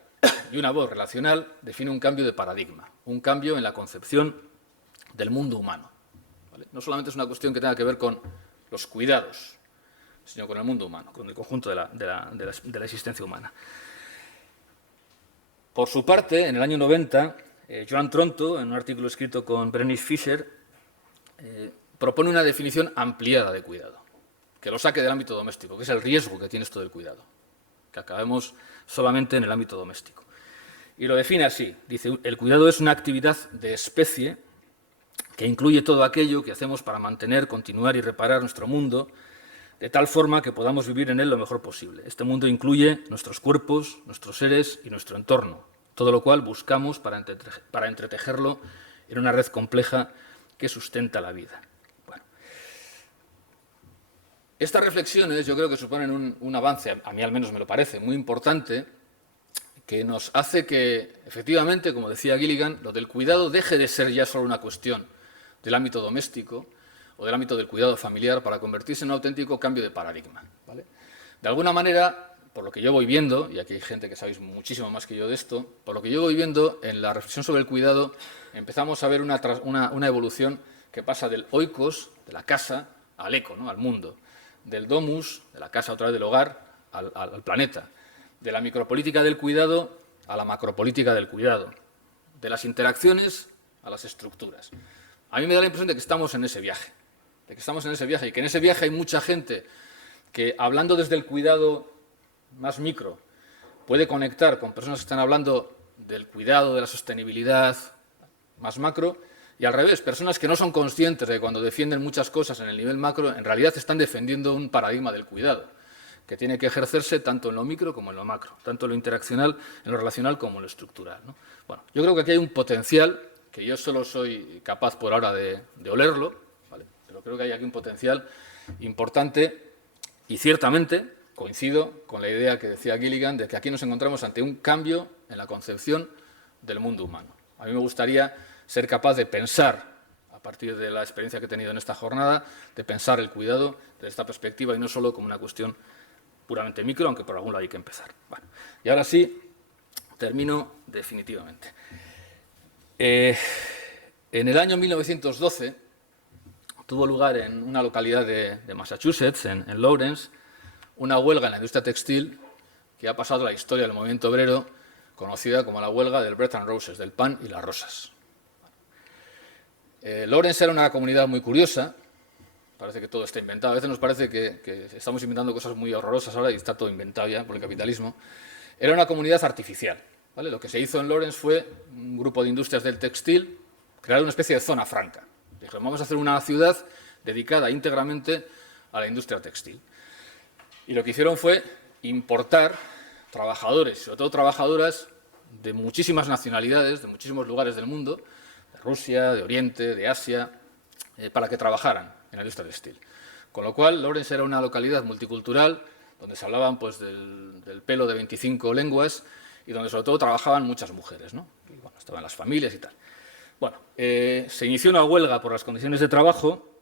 y una voz relacional define un cambio de paradigma, un cambio en la concepción del mundo humano. No solamente es una cuestión que tenga que ver con los cuidados, sino con el mundo humano, con el conjunto de la existencia humana. Por su parte, en el año 90, Joan Tronto, en un artículo escrito con Bernice Fisher, propone una definición ampliada de cuidado, que lo saque del ámbito doméstico, que es el riesgo que tiene esto del cuidado, que acabemos solamente en el ámbito doméstico. Y lo define así, dice, el cuidado es una actividad de especie que incluye todo aquello que hacemos para mantener, continuar y reparar nuestro mundo, de tal forma que podamos vivir en él lo mejor posible. Este mundo incluye nuestros cuerpos, nuestros seres y nuestro entorno. todo lo cual buscamos para entretejerlo en una red compleja que sustenta la vida. Bueno. Estas reflexiones yo creo que suponen un avance, a mí al menos me lo parece, muy importante, que nos hace que, efectivamente, como decía Gilligan, lo del cuidado deje de ser ya solo una cuestión del ámbito doméstico o del ámbito del cuidado familiar para convertirse en un auténtico cambio de paradigma, ¿vale? De alguna manera, por lo que yo voy viendo, y aquí hay gente que sabéis muchísimo más que yo de esto, por lo que yo voy viendo en la reflexión sobre el cuidado, empezamos a ver una evolución que pasa del oikos, de la casa, al eco, ¿no?, al mundo, del domus, de la casa a través del hogar, al planeta, de la micropolítica del cuidado a la macropolítica del cuidado, de las interacciones a las estructuras. A mí me da la impresión de que estamos en ese viaje, y que en ese viaje hay mucha gente que, hablando desde el cuidado más micro, puede conectar con personas que están hablando del cuidado, de la sostenibilidad más macro, y al revés, personas que no son conscientes de que cuando defienden muchas cosas en el nivel macro, en realidad están defendiendo un paradigma del cuidado, que tiene que ejercerse tanto en lo micro como en lo macro, tanto en lo interaccional, en lo relacional como en lo estructural, ¿no? Bueno, yo creo que aquí hay un potencial, que yo solo soy capaz por ahora de olerlo, ¿vale? Pero creo que hay aquí un potencial importante y ciertamente coincido con la idea que decía Gilligan de que aquí nos encontramos ante un cambio en la concepción del mundo humano. A mí me gustaría ser capaz de pensar, a partir de la experiencia que he tenido en esta jornada, de pensar el cuidado desde esta perspectiva y no solo como una cuestión puramente micro, aunque por algún lado hay que empezar. Bueno, y ahora sí, termino definitivamente. En el año 1912 tuvo lugar en una localidad de Massachusetts, en Lawrence, una huelga en la industria textil que ha pasado a la historia del movimiento obrero, conocida como la huelga del bread and roses, del pan y las rosas. Lawrence era una comunidad muy curiosa. Parece que todo está inventado. A veces nos parece que estamos inventando cosas muy horrorosas ahora y está todo inventado ya por el capitalismo. Era una comunidad artificial, ¿vale? Lo que se hizo en Lawrence fue un grupo de industrias del textil crear una especie de zona franca. Dijeron, vamos a hacer una ciudad dedicada íntegramente a la industria textil. Y lo que hicieron fue importar trabajadores, sobre todo trabajadoras de muchísimas nacionalidades, de muchísimos lugares del mundo, de Rusia, de Oriente, de Asia, para que trabajaran en la industria textil. Con lo cual, Lawrence era una localidad multicultural donde se hablaban pues, del pelo de 25 lenguas y donde sobre todo trabajaban muchas mujeres, ¿no? Y, bueno, estaban las familias y tal. Bueno, se inició una huelga por las condiciones de trabajo.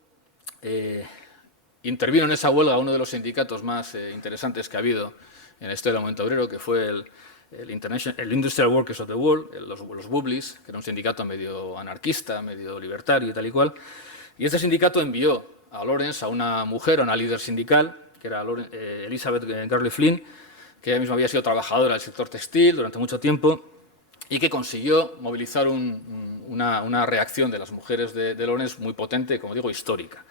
Intervino en esa huelga uno de los sindicatos más interesantes que ha habido en la historia del movimiento obrero, que fue el Industrial Workers of the World, los Bublis, que era un sindicato medio anarquista, medio libertario y tal y cual. Y este sindicato envió a Lawrence a una mujer, a una líder sindical, que era Elizabeth Gurley Flynn, que ella misma había sido trabajadora del sector textil durante mucho tiempo y que consiguió movilizar una reacción de las mujeres de Lawrence muy potente, como digo, histórica.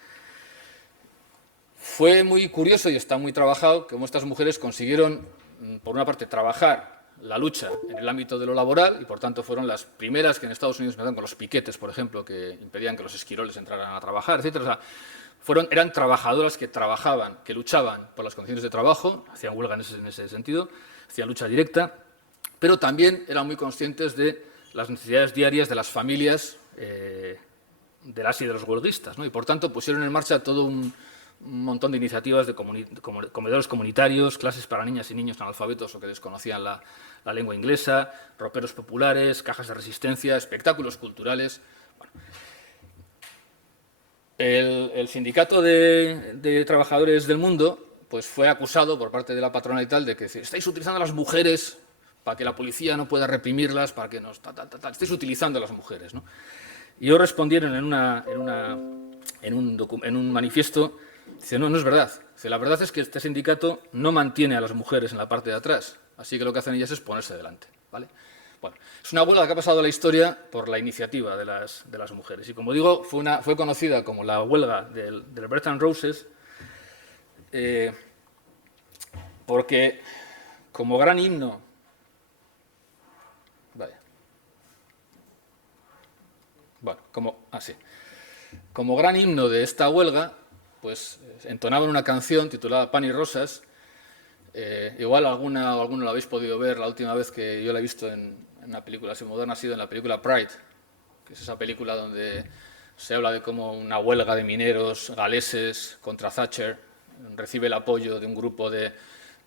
Fue muy curioso y está muy trabajado cómo estas mujeres consiguieron, por una parte, trabajar la lucha en el ámbito de lo laboral y, por tanto, fueron las primeras que en Estados Unidos empezaron con los piquetes, por ejemplo, que impedían que los esquiroles entraran a trabajar, etc. O sea, eran trabajadoras que trabajaban, que luchaban por las condiciones de trabajo, hacían huelga en ese sentido, hacían lucha directa, pero también eran muy conscientes de las necesidades diarias de las familias de las y de los huelguistas, ¿no? Y, por tanto, pusieron en marcha todo un montón de iniciativas de comedores comunitarios, clases para niñas y niños analfabetos o que desconocían la lengua inglesa, roperos populares, cajas de resistencia, espectáculos culturales. Bueno. El sindicato de trabajadores del mundo pues, fue acusado por parte de la patronal y tal de que estáis utilizando a las mujeres para que la policía no pueda reprimirlas, para que nos... estáis utilizando a las mujeres, ¿no? Y ellos respondieron en un manifiesto. Dice, no es verdad. Dice, la verdad es que este sindicato no mantiene a las mujeres en la parte de atrás, así que lo que hacen ellas es ponerse delante, ¿vale? Bueno, es una huelga que ha pasado a la historia por la iniciativa de las mujeres. Y como digo, fue conocida como la huelga del Bread and Roses porque como gran himno... Vaya. Bueno, como gran himno de esta huelga, pues entonaban una canción titulada Pan y Rosas. Igual alguno lo habéis podido ver la última vez que yo la he visto en una película así moderna ha sido en la película Pride, que es esa película donde se habla de cómo una huelga de mineros galeses contra Thatcher recibe el apoyo de un grupo de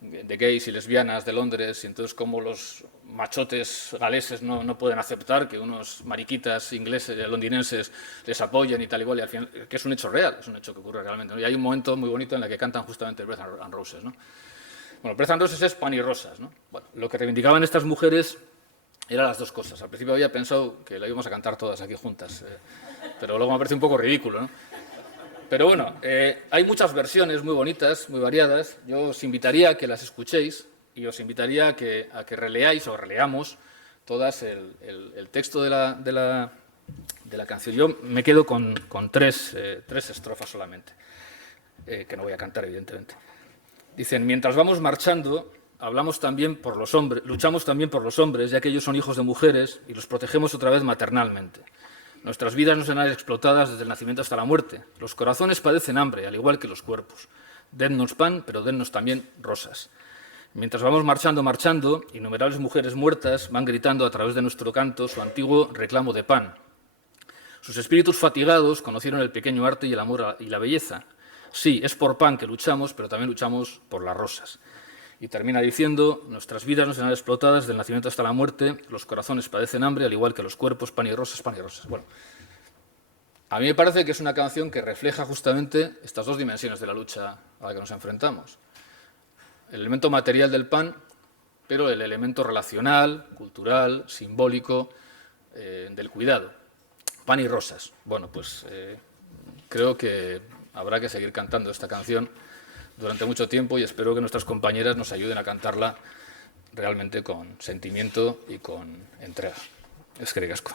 gays y lesbianas de Londres, y entonces cómo los machotes galeses no pueden aceptar que unos mariquitas ingleses, londinenses, les apoyen y tal igual, y al final, que es un hecho real, es un hecho que ocurre realmente, ¿no? Y hay un momento muy bonito en el que cantan justamente Breath and Roses, ¿no? Bueno, Breath and Roses es pan y rosas, ¿no? Bueno, lo que reivindicaban estas mujeres eran las dos cosas. Al principio había pensado que la íbamos a cantar todas aquí juntas, pero luego me parece un poco ridículo, ¿no? Pero bueno, hay muchas versiones muy bonitas, muy variadas. Yo os invitaría a que las escuchéis y os invitaría a que releáis o releamos todas el texto de la canción. Yo me quedo con tres estrofas solamente, que no voy a cantar, evidentemente. Dicen: mientras vamos marchando, hablamos también por los hombres, luchamos también por los hombres, ya que ellos son hijos de mujeres, y los protegemos otra vez maternalmente. Nuestras vidas no serán explotadas desde el nacimiento hasta la muerte. Los corazones padecen hambre, al igual que los cuerpos. Dennos pan, pero dennos también rosas. Mientras vamos marchando, innumerables mujeres muertas van gritando a través de nuestro canto su antiguo reclamo de pan. Sus espíritus fatigados conocieron el pequeño arte y el amor y la belleza. Sí, es por pan que luchamos, pero también luchamos por las rosas. Y termina diciendo: nuestras vidas no serán explotadas del nacimiento hasta la muerte, los corazones padecen hambre, al igual que los cuerpos, pan y rosas, pan y rosas. Bueno, a mí me parece que es una canción que refleja justamente estas dos dimensiones de la lucha a la que nos enfrentamos. El elemento material del pan, pero el elemento relacional, cultural, simbólico, del cuidado. Pan y rosas. Bueno, pues creo que habrá que seguir cantando esta canción durante mucho tiempo y espero que nuestras compañeras nos ayuden a cantarla realmente con sentimiento y con entrega. Eskerrik asko.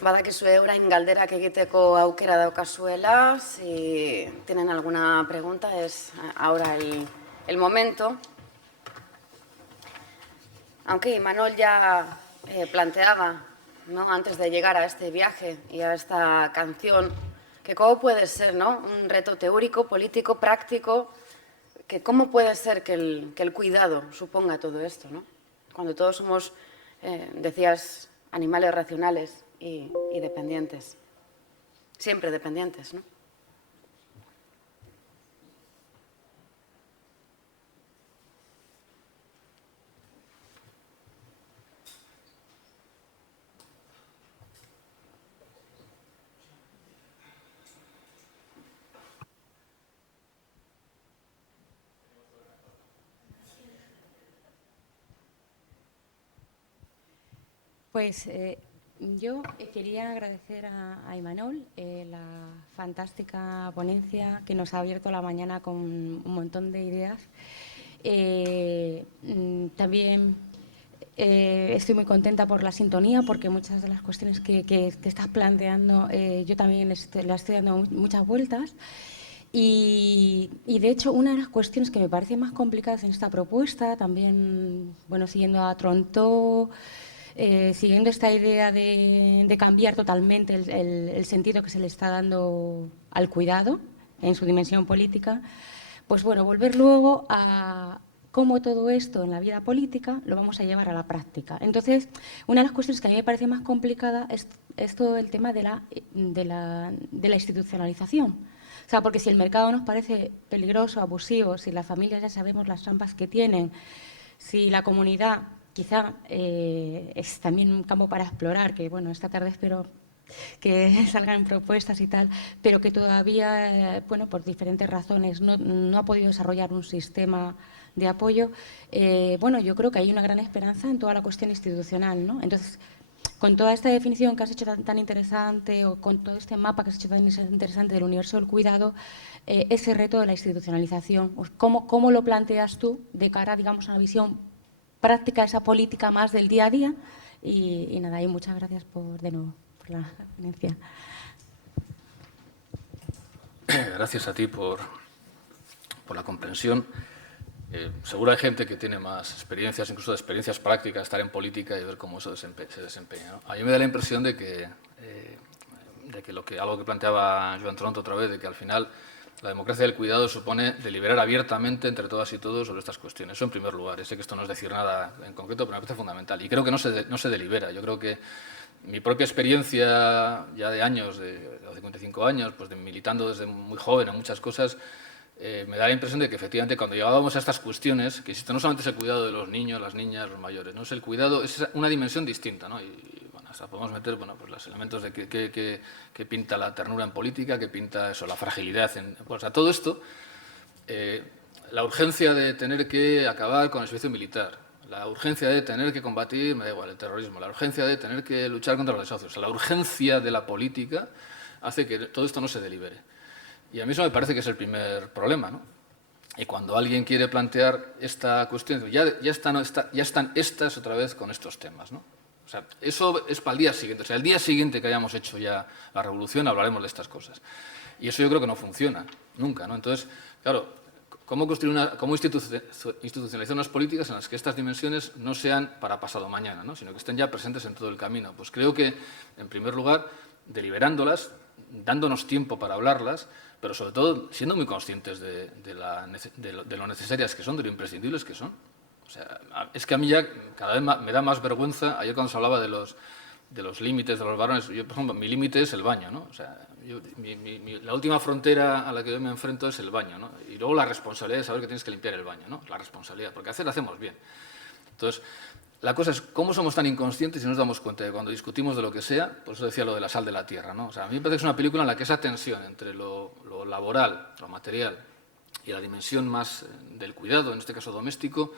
Badakizue orain galderak egiteko aukera daukazuela. Si tienen alguna pregunta, es ahora el momento. Aunque Imanol ya planteaba, ¿no?, antes de llegar a este viaje y a esta canción, que cómo puede ser, ¿no?, un reto teórico, político, práctico, que cómo puede ser que el cuidado suponga todo esto, ¿no? Cuando todos somos, decías, animales racionales y dependientes, siempre dependientes, ¿no? Pues yo quería agradecer a Imanol la fantástica ponencia que nos ha abierto la mañana con un montón de ideas. También estoy muy contenta por la sintonía, porque muchas de las cuestiones que estás planteando yo también las estoy dando muchas vueltas. Y de hecho, una de las cuestiones que me parecen más complicadas en esta propuesta, también, bueno, siguiendo a Tronto, siguiendo esta idea de cambiar totalmente el sentido que se le está dando al cuidado en su dimensión política, pues bueno, volver luego a cómo todo esto en la vida política lo vamos a llevar a la práctica. Entonces, una de las cuestiones que a mí me parece más complicada es todo el tema de la institucionalización. O sea, porque si el mercado nos parece peligroso, abusivo, si las familias ya sabemos las trampas que tienen, si la comunidad quizá es también un campo para explorar, que bueno, esta tarde espero que salgan propuestas y tal, pero que todavía, bueno, por diferentes razones no ha podido desarrollar un sistema de apoyo, bueno, yo creo que hay una gran esperanza en toda la cuestión institucional, ¿no? Entonces, con toda esta definición que has hecho tan interesante, o con todo este mapa que has hecho tan interesante del universo del cuidado, ese reto de la institucionalización, ¿cómo lo planteas tú de cara, digamos, a una visión práctica, esa política más del día a día? Y nada, y muchas gracias de nuevo por la ponencia. Gracias a ti por la comprensión. Seguro hay gente que tiene más experiencias, incluso de experiencias prácticas, estar en política y ver cómo eso se desempeña, ¿no? A mí me da la impresión de que algo que planteaba Joan Tronto otra vez, de que al final la democracia del cuidado supone deliberar abiertamente entre todas y todos sobre estas cuestiones. Eso en primer lugar. Sé que esto no es decir nada en concreto, pero me parece fundamental. Y creo que no se delibera. Yo creo que mi propia experiencia ya de años, de 55 años, pues de militando desde muy joven en muchas cosas, me da la impresión de que efectivamente cuando llegábamos a estas cuestiones, que existe no solamente es el cuidado de los niños, las niñas, los mayores, no es el cuidado, es una dimensión distinta, ¿no? Y bueno, hasta podemos meter, bueno, pues los elementos de que pinta la ternura en política, que pinta eso, la fragilidad, pues a todo esto, la urgencia de tener que acabar con el servicio militar, la urgencia de tener que combatir, me da igual, el terrorismo, la urgencia de tener que luchar contra los desahucios, o sea, la urgencia de la política hace que todo esto no se delibere. Y a mí eso me parece que es el primer problema, ¿no? Y cuando alguien quiere plantear esta cuestión, ya están estas otra vez con estos temas, ¿no? O sea, eso es para el día siguiente. O sea, el día siguiente que hayamos hecho ya la revolución hablaremos de estas cosas. Y eso yo creo que no funciona, nunca, ¿no? Entonces, claro, ¿cómo institucionalizar unas políticas en las que estas dimensiones no sean para pasado mañana, ¿no? Sino que estén ya presentes en todo el camino? Pues creo que, en primer lugar, deliberándolas, dándonos tiempo para hablarlas, pero sobre todo siendo muy conscientes de lo necesarias que son, de lo imprescindibles que son. O sea, es que a mí ya cada vez me da más vergüenza. Ayer cuando se hablaba de los límites de los varones, yo, por ejemplo, mi límite es el baño, ¿no? O sea, la última frontera a la que yo me enfrento es el baño, ¿no? Y luego la responsabilidad de saber que tienes que limpiar el baño, ¿no? La responsabilidad, porque hacer lo hacemos bien. Entonces, la cosa es cómo somos tan inconscientes y no nos damos cuenta de que cuando discutimos de lo que sea, por eso decía lo de la sal de la tierra, ¿no? O sea, a mí me parece que es una película en la que esa tensión entre lo laboral, lo material y la dimensión más del cuidado, en este caso doméstico,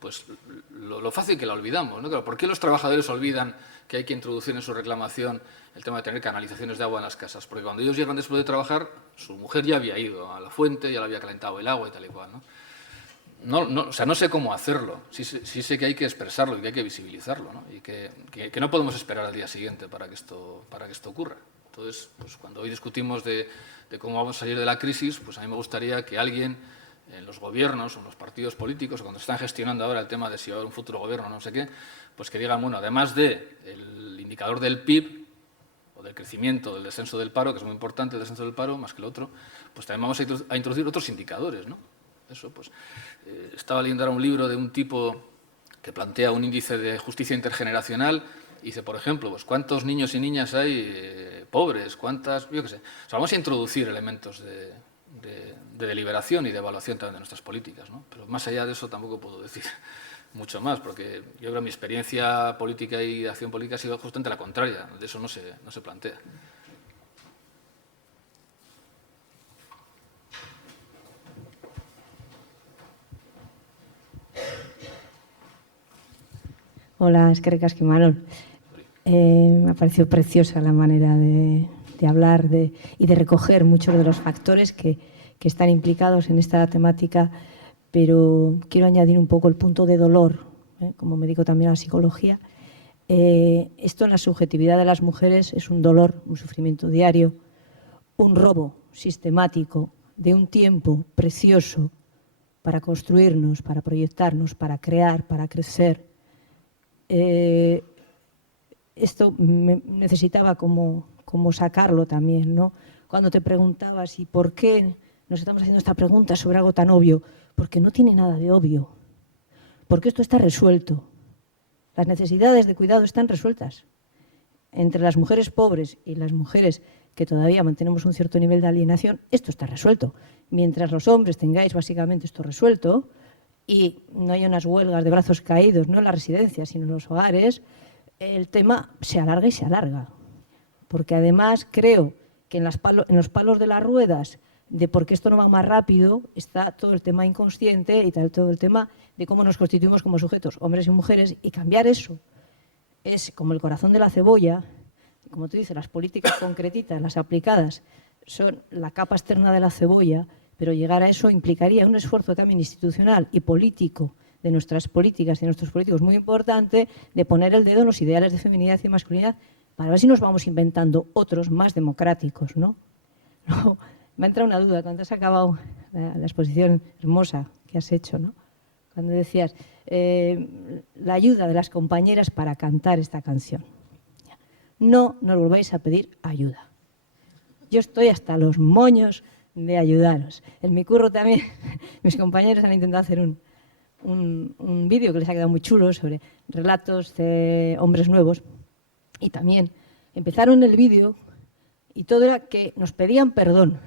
pues lo fácil que la olvidamos, ¿no? Claro, ¿por qué los trabajadores olvidan que hay que introducir en su reclamación el tema de tener canalizaciones de agua en las casas? Porque cuando ellos llegan después de trabajar, su mujer ya había ido a la fuente, ya le había calentado el agua y tal y cual, ¿no? O sea, no sé cómo hacerlo, sí sé que hay que expresarlo y que hay que visibilizarlo, ¿no? Y que no podemos esperar al día siguiente para que esto ocurra. Entonces, pues cuando hoy discutimos de cómo vamos a salir de la crisis, pues a mí me gustaría que alguien en los gobiernos o en los partidos políticos, o cuando están gestionando ahora el tema de si va a haber un futuro gobierno o no sé qué, pues que digan, bueno, además del indicador del PIB o del crecimiento, del descenso del paro, que es muy importante el descenso del paro más que el otro, pues también vamos a introducir otros indicadores, ¿no? Eso, pues, estaba leyendo ahora un libro de un tipo que plantea un índice de justicia intergeneracional y dice, por ejemplo, pues cuántos niños y niñas hay pobres, cuántas, yo qué sé. O sea, vamos a introducir elementos de deliberación y de evaluación también de nuestras políticas, ¿no? Pero más allá de eso tampoco puedo decir mucho más, porque yo creo que mi experiencia política y de acción política ha sido justamente la contraria, de eso no se plantea. Hola, eskerrik asko, Imanol. Me ha parecido preciosa la manera de hablar y de recoger muchos de los factores que están implicados en esta temática, pero quiero añadir un poco el punto de dolor, como me dedico también a la psicología. Esto en la subjetividad de las mujeres es un dolor, un sufrimiento diario, un robo sistemático de un tiempo precioso para construirnos, para proyectarnos, para crear, para crecer. Esto necesitaba como sacarlo también, ¿no? Cuando te preguntabas, ¿y por qué nos estamos haciendo esta pregunta sobre algo tan obvio? Porque no tiene nada de obvio, porque esto está resuelto. Las necesidades de cuidado están resueltas. Entre las mujeres pobres y las mujeres que todavía mantenemos un cierto nivel de alienación, esto está resuelto. Mientras los hombres tengáis básicamente esto resuelto, y no hay unas huelgas de brazos caídos, no en las residencias, sino en los hogares, el tema se alarga y se alarga. Porque además creo que en los palos de las ruedas de por qué esto no va más rápido está todo el tema inconsciente y todo el tema de cómo nos constituimos como sujetos, hombres y mujeres, y cambiar eso es como el corazón de la cebolla. Como tú dices, las políticas concretitas, las aplicadas, son la capa externa de la cebolla, pero llegar a eso implicaría un esfuerzo también institucional y político de nuestras políticas y de nuestros políticos muy importante, de poner el dedo en los ideales de feminidad y masculinidad para ver si nos vamos inventando otros más democráticos, ¿no? No, me ha entrado una duda cuando has acabado la exposición hermosa que has hecho, ¿no? Cuando decías la ayuda de las compañeras para cantar esta canción. No nos volváis a pedir ayuda. yo estoy hasta los moños de ayudaros. En mi curro también, mis compañeros han intentado hacer un vídeo que les ha quedado muy chulo sobre relatos de hombres nuevos. Y también empezaron el vídeo y todo era que nos pedían perdón.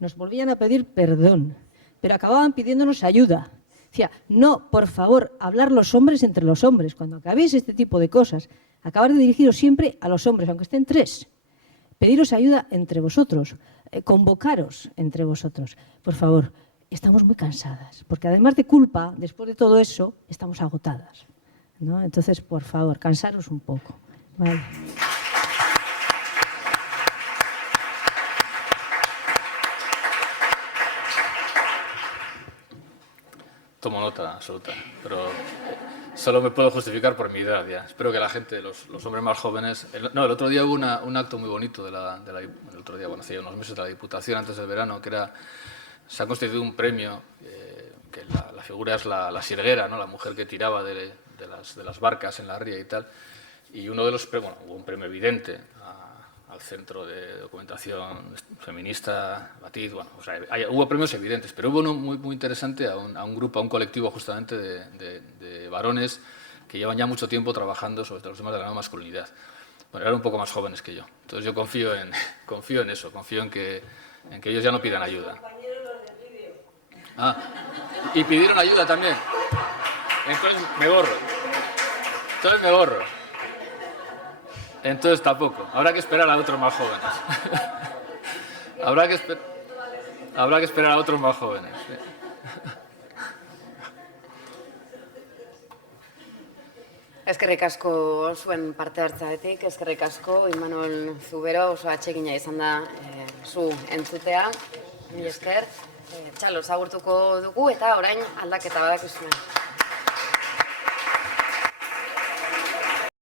Nos volvían a pedir perdón, pero acababan pidiéndonos ayuda. Decía, no, por favor, hablar los hombres entre los hombres. Cuando acabéis este tipo de cosas, acabar de dirigiros siempre a los hombres, aunque estén tres. Pediros ayuda entre vosotros, convocaros entre vosotros. Por favor, estamos muy cansadas, porque además de culpa, después de todo eso, estamos agotadas, ¿no? Entonces, por favor, cansaros un poco. Vale. Tomo nota absoluta, pero solo me puedo justificar por mi edad ya. Espero que la gente, los hombres más jóvenes... el otro día hubo un acto muy bonito el otro día, bueno, hace unos meses, de la Diputación, antes del verano, que era... Se ha constituido un premio, que la figura es la sirguera, ¿no? La mujer que tiraba de las barcas en la ría y tal. Y uno de los premios, bueno, hubo un premio evidente al Centro de Documentación Feminista, Batiz, bueno, o sea, hubo premios evidentes, pero hubo uno muy interesante a un grupo, a un colectivo justamente de varones que llevan ya mucho tiempo trabajando sobre los temas de la nueva masculinidad. Bueno, eran un poco más jóvenes que yo, entonces yo confío en eso, confío en que ellos ya no pidan ayuda. Ah, y pidieron ayuda también. Entonces me borro. Entonces tampoco. Habrá que esperar a otros más jóvenes. Habrá que esperar a otros más jóvenes. Eskerrik asko zuen parte hartzaetik, eskerrik asko Imanol Zubero, oso atsegina izan da zu entzutea. Mila esker, txalo, agurtuko dugu eta orain aldaketa badakizue.